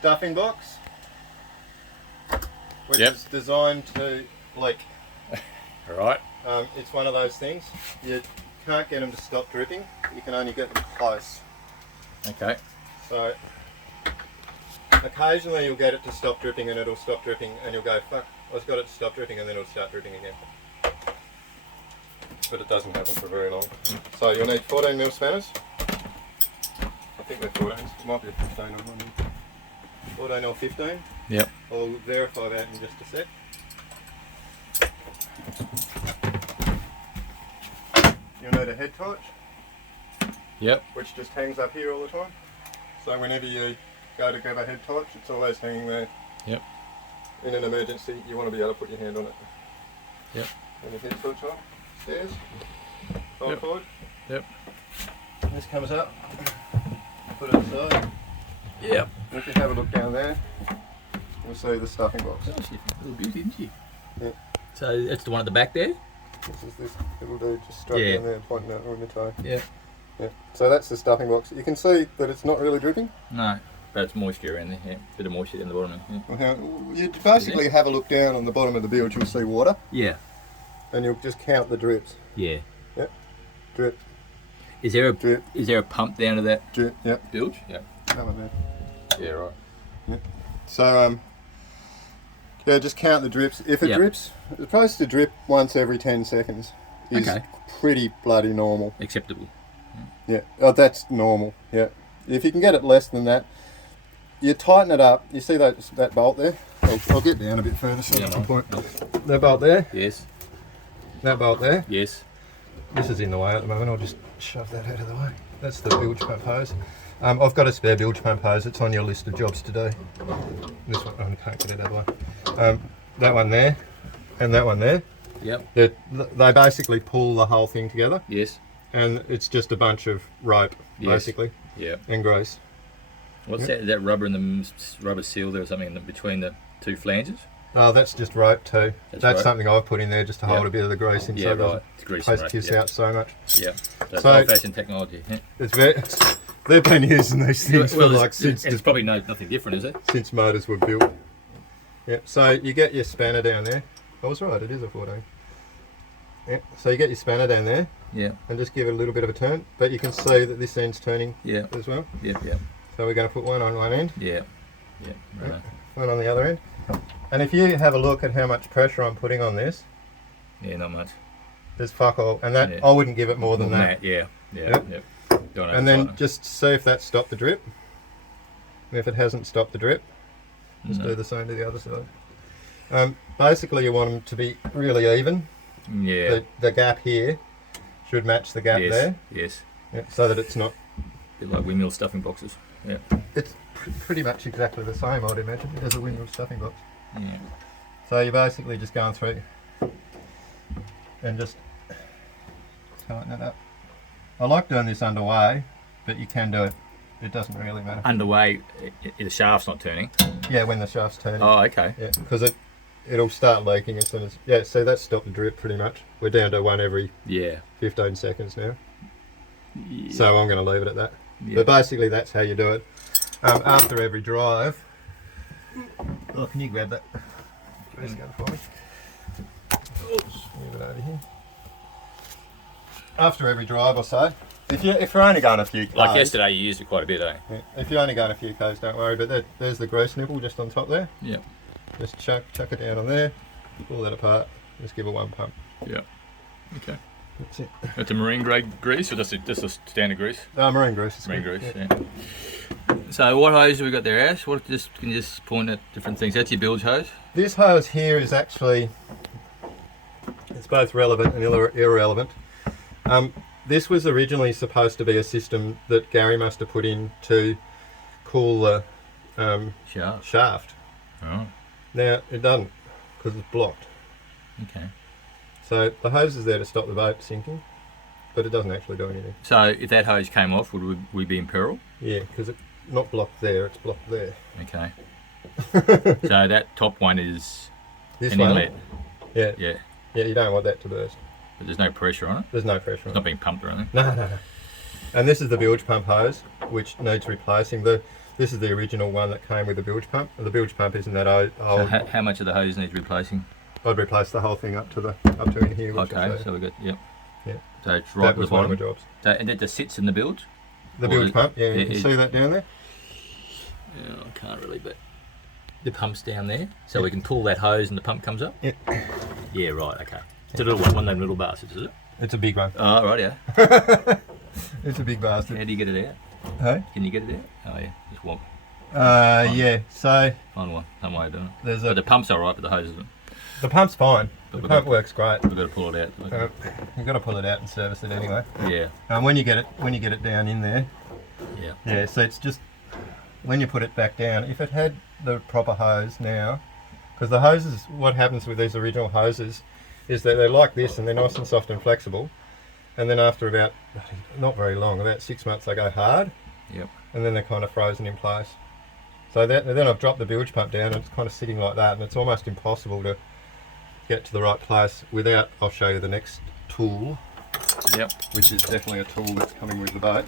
stuffing box, which is designed to leak. Right. It's one of those things. You can't get them to stop dripping. You can only get them close. Okay. So occasionally you'll get it to stop dripping and it'll stop dripping and you'll go, fuck, I've got it to stop dripping, and then it'll start dripping again. But it doesn't happen for very long. So you'll need 14mm spanners. I think they're 14s. It might be a 15 on one. 14 or 15. Yep. I'll verify that in just a sec. You'll need a head torch. Yep. Which just hangs up here all the time. So whenever you go to grab a head torch, it's always hanging there. Yep. In an emergency, you want to be able to put your hand on it. Yep. And the head torch on. Stairs. Fold Yep. forward. Yep. This comes up. Put it aside. Yep. If you have a look down there, you'll see the stuffing box. Oh, she little beauty, isn't she? Yeah. So that's the one at the back there? This is this little dude just straight down there pointing out on the toe. Yeah. Yeah. So that's the stuffing box. You can see that it's not really dripping. No, but it's moisture around there. Yeah. Bit of moisture in the bottom. Yeah. You basically have a look down on the bottom of the bilge, you'll see water. Yeah. And you'll just count the drips. Yeah. Yep. Drip. Is there a Drip. Is there a pump down to that Drip. Yep. bilge? Yeah. That one there. Yeah. Right. Yep. So yeah, just count the drips. If it drips, it's supposed to drip once every 10 seconds. Is pretty bloody normal. Acceptable. Yeah. Oh, that's normal. Yeah. If you can get it less than that, you tighten it up. You see that bolt there? I'll get down a bit further so I can point. That bolt there? Yes. That bolt there? Yes. This is in the way at the moment. I'll just shove that out of the way. That's the bilge pump hose. I've got a spare bilge pump hose. It's on your list of jobs to do. This one, I can't get it out of the way. That one there, and that one there. Yep. They basically pull the whole thing together. Yes. And it's just a bunch of rope, basically. Yeah. And grease. What's that? Is that rubber and the rubber seal there or something in between the two flanges? Oh, that's just rope too. That's something I've put in there just to hold a bit of the grease in, so it doesn't post out so much. Yeah. That's old-fashioned technology. Yeah. They've been using these things for like since. It's probably nothing different, is it? Since motors were built. Yeah. So you get your spanner down there. I was right. It is a 14. Yeah. So you get your spanner down there. Yeah. And just give it a little bit of a turn, but you can see that this end's turning. Yeah. As well. Yeah. Yeah. So we're going to put one on one end. Yeah. Yeah. Right. One on the other end. And if you have a look at how much pressure I'm putting on this. Yeah, not much. There's fuck all. And that I wouldn't give it more than that. Yeah. Yeah. Yep. And then just see if that stopped the drip. And if it hasn't stopped the drip, just do the same to the other side. Basically you want them to be really even. Yeah. The gap here should match the gap there. Yes. Yeah, so that it's not... A bit like windmill stuffing boxes. Yeah. It's pretty much exactly the same, I'd imagine, as a windmill stuffing box. Yeah. So you're basically just going through and just tighten it up. I like doing this underway, but you can do it. It doesn't really matter. Underway, the shaft's not turning? Yeah, when the shaft's turning. Oh, okay. Yeah, because it'll start leaking as soon as... Yeah, so that's stopped the drip pretty much. We're down to one every 15 seconds now. Yeah. So I'm going to leave it at that. Yeah. But basically that's how you do it. After every drive... Oh, can you grab that? Please go for me. Move it over here. After every drive or so, if you're only going a few k's... Like yesterday you used it quite a bit, eh? Yeah, if you're only going a few k's, don't worry, but there's the grease nipple just on top there. Yeah. Just chuck it down on there, pull that apart, just give it one pump. Yeah. Okay. That's it. That's a marine grade grease or just a standard grease? Marine grease. Marine grease, yeah. So what hose have we got there, Ash? Can you just point at different things? That's your bilge hose? This hose here is actually, it's both relevant and irrelevant. This was originally supposed to be a system that Gary must have put in to cool the shaft. Oh. Now it doesn't, because it's blocked. Okay. So the hose is there to stop the boat sinking, but it doesn't actually do anything. So if that hose came off, would we be in peril? Yeah, because it's not blocked there, it's blocked there. Okay. So that top one is this an one? inlet? Yeah. Yeah. Yeah, you don't want that to burst. But there's no pressure on it? There's no pressure on it. It's not being pumped or anything? No. And this is the bilge pump hose, which needs replacing. The This is the original one that came with the bilge pump. The bilge pump isn't that old. So how much of the hose needs replacing? I'd replace the whole thing up to in here. Okay, so we got Yeah. So it's right at the bottom. Jobs. So, and it just sits in the bilge. The bilge pump, yeah. You can see that down there. Yeah, I can't really, but the pump's down there, so we can pull that hose and the pump comes up. Yeah. Yeah, right. Okay. It's a little one of them little bastards, is it? It's a big one. Oh, right, yeah. It's a big bastard. How do you get it out? Hey? Can you get it out? Oh yeah, just walk. Yeah. So Find one. Some way of doing it. but the pump's all right, but the hose isn't. the pump's fine. But The pump works great. We've got to pull it out. You've got to pull it out and service it anyway. Yeah. When you get it down in there. Yeah. Yeah. So it's just when you put it back down. If it had the proper hose now, because the hoses, what happens with these original hoses is that they're like this and they're nice and soft and flexible, and then after about not very long, about 6 months, they go hard. Yep. And then they're kind of frozen in place. So then I've dropped the bilge pump down and it's kind of sitting like that, and it's almost impossible to get to the right place without, I'll show you the next tool. Yep. Which is definitely a tool that's coming with the boat.